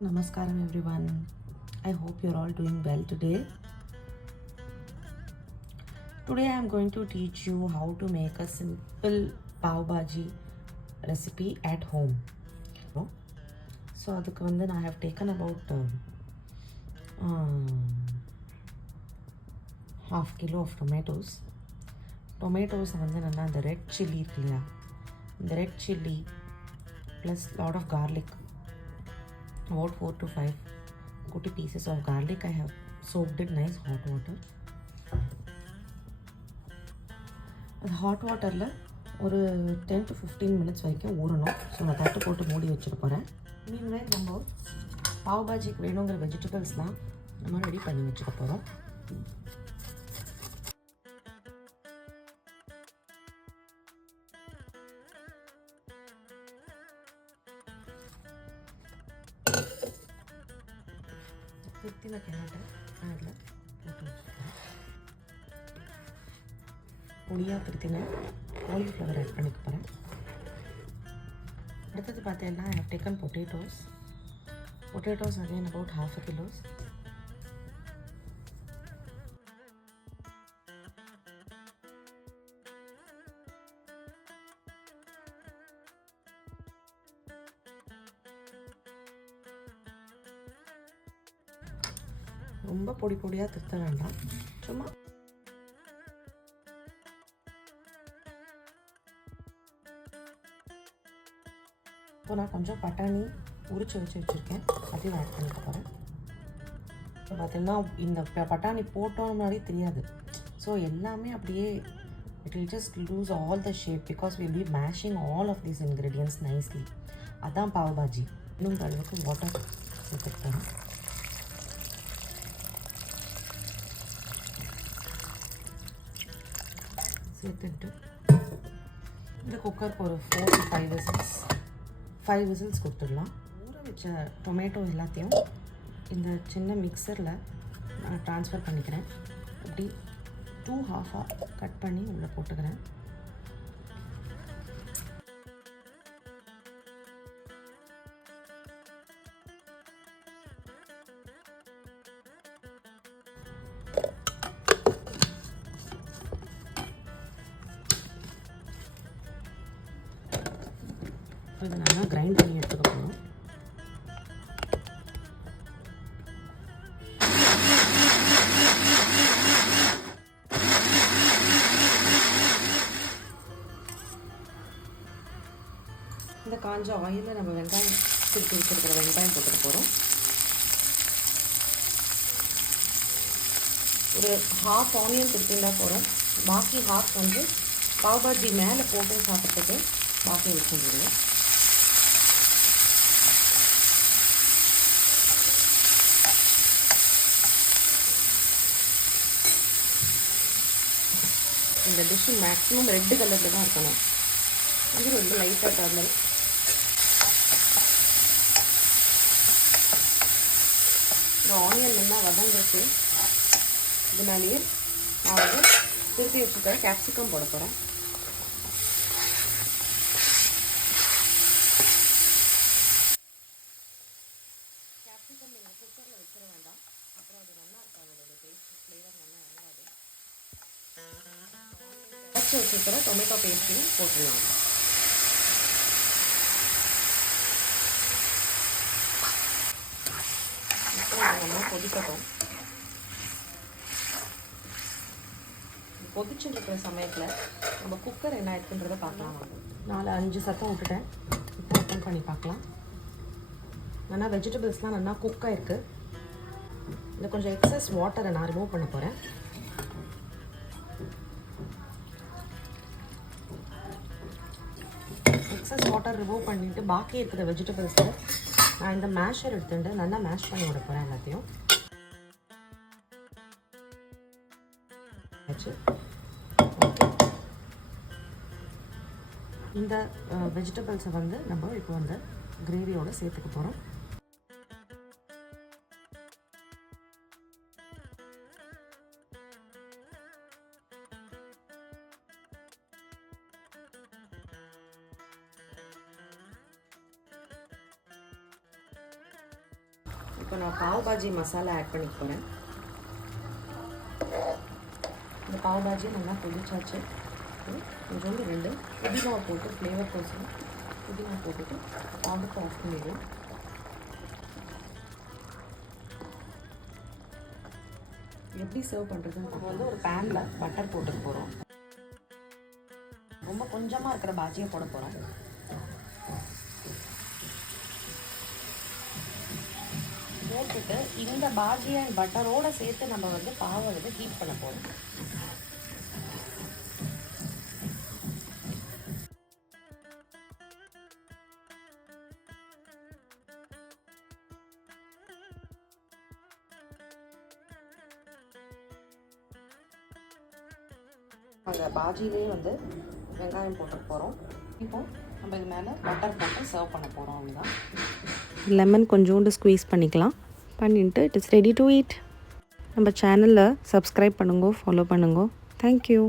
Namaskaram everyone. I hope you're all doing well today. Today I am going to teach you how to make a simple pav bhaji recipe at home. So adukku vandu I have taken about half kilo of tomatoes. Tomatoes vandu nalla the red chilli irukliya. The red chilli plus lot of garlic. About 4 to 5 goody pieces of garlic. I have soaked it nice hot water. அது hot வாட்டரில் ஒரு 10 to 15 minutes வரைக்கும் ஊறணும். So நான் தட்டு போட்டு மூடி வச்சுட்டு போகிறேன். மீன்வேல் நம்ம பாவ் பாஜிக்கு வேணுங்கிற வெஜிடபிள்ஸ்லாம் நம்ம ரெடி பண்ணி வச்சுக்க போகிறோம். திருத்தின கேரட்டை அதில் போட்டு வச்சுக்கிறேன். பொடியாக திருத்தின காலிஃப்ளவர் ஆட் பண்ணிக்க போகிறேன். அடுத்தது பார்த்தீங்கன்னா I have taken potatoes again about half a kilo. ரொம்ப பொடி பொடியாக திருத்த வேண்டாம், சும்மா இப்போ நான் கொஞ்சம் பட்டாணி உரிச்சு வச்சுருக்கேன், அதையும் ஆட் பண்ணிக்க போகிறேன். இப்போ பார்த்தீங்கன்னா இந்த பட்டாணி போட்டோம் முன்னாடி தெரியாது. ஸோ எல்லாமே அப்படியே it will just lose all the shape because will be mashing all of these ingredients nicely. அதான் பாவ் பாஜி. இன்னும் அளவுக்கு வாட்டர் சேர்த்துக்கிட்டேன். சேர்த்துட்டு இந்த குக்கருக்கு ஒரு 4 to 5 விசில்ஸ் கொடுத்துடலாம். ஊற வச்ச டொமேட்டோ எல்லாத்தையும் இந்த சின்ன மிக்சரில் நான் ட்ரான்ஸ்ஃபர் பண்ணிக்கிறேன். இப்படி 2 half-ஆக கட் பண்ணி உள்ளே போட்டுக்கிறேன். இதை நல்லா கிரைண்ட் பண்ணி எடுத்துக்க போகிறோம். இந்த காஞ்ச ஆயிலில் நம்ம வெங்காயம் திருப்பி வச்சுருக்கிற வெங்காயம் போட்டுக்க போகிறோம். ஒரு half ஆனியன் திருப்பிண்டா போகிறோம். பாக்கி half வந்து பாவ் பாஜி மேலே போட்டு சாப்பிட்றதுக்கு பாக்கி வச்சுருங்க. இந்த டிஷ்ஷு மேக்ஸிமம் ரெட் கலரில் தான் இருக்கணும். இது ரொம்ப லைட்டாக கலர். இந்த ஆனியன் நல்லா வதங்கிச்சு. இதனாலேயே நான் வந்து திருப்பி வச்சுக்கிற கேப்சிகம் போட போகிறேன். கேப்சிகம் நீங்கள் குக்கரில் வச்சிட வேண்டாம், அப்புறம் அது நல்லா இருக்காது, அதோட டேஸ்ட் ஃப்ளேவர் நல்லா இறங்காது. வச்சு வச்சுக்கிற டொமேட்டோ பேஸ்ட்டையும் போட்டுடலாம். இப்போ நம்ம கொதிக்கட்டும். கொதிச்சுட்டு இருக்கிற சமயத்தில் நம்ம குக்கர் என்ன இருக்குன்றதை பார்க்கலாம். 4-5 சத்தம் விட்டுட்டேன். இப்போ ஓப்பன் பண்ணி பார்க்கலாம். நல்லா வெஜிடபிள்ஸ்லாம் நல்லா குக்காக இருக்குது. இதில் கொஞ்சம் எக்ஸஸ் வாட்டரை நான் ரிமூவ் பண்ண போகிறேன். எக்ஸஸ் வாட்டர் ரிமூவ் பண்ணிவிட்டு பாக்கி இருக்கிற வெஜிடபிள்ஸில் நான் இந்த மேஷர் எடுத்துட்டு நல்லா மேஷ் பண்ணி விட போகிறேன் எல்லாத்தையும். இந்த வெஜிடபிள்ஸை வந்து நம்ம இப்போ வந்து கிரேவியோடு சேர்த்துக்க போகிறோம். இப்போ நான் பாவ் பாஜி மசாலா ஆட் பண்ணிக்க போகிறேன். இந்த பாவ் பாஜி நல்லா கொதிச்சாச்சு. கொஞ்சோண்டு 2 புதினா போட்டு ஃப்ளேவர் கோசம் புதினா போட்டுட்டு அடுப்பு ஆஃப் பண்ணிடுவோம். எப்படி சர்வ் பண்ணுறதுன்னு நம்ம வந்து ஒரு பேனில் பட்டர் போட்டுக்க போகிறோம். ரொம்ப கொஞ்சமாக இருக்கிற பாஜியை போட போகிறோம். போட்டுட்டு இந்த பாஜியை பட்டரோடு சேர்த்து நம்ம வந்து பாவை வந்து ஹீட் பண்ண போகிறோம். அந்த பாஜிலே வந்து வெங்காயம் போட்டு போகிறோம். இப்போ நம்ம இது மேலே பட்டர் போட்டு சர்வ் பண்ண போகிறோம். அவ்வளோதான். லெமன் கொஞ்சோண்டு ஸ்குவீஸ் பண்ணிக்கலாம். பண்ணிட்டு it is ready to eat. நம்ம சேனலில் சப்ஸ்கிரைப் பண்ணுங்க, ஃபாலோ பண்ணுங்க. தேங்க்யூ.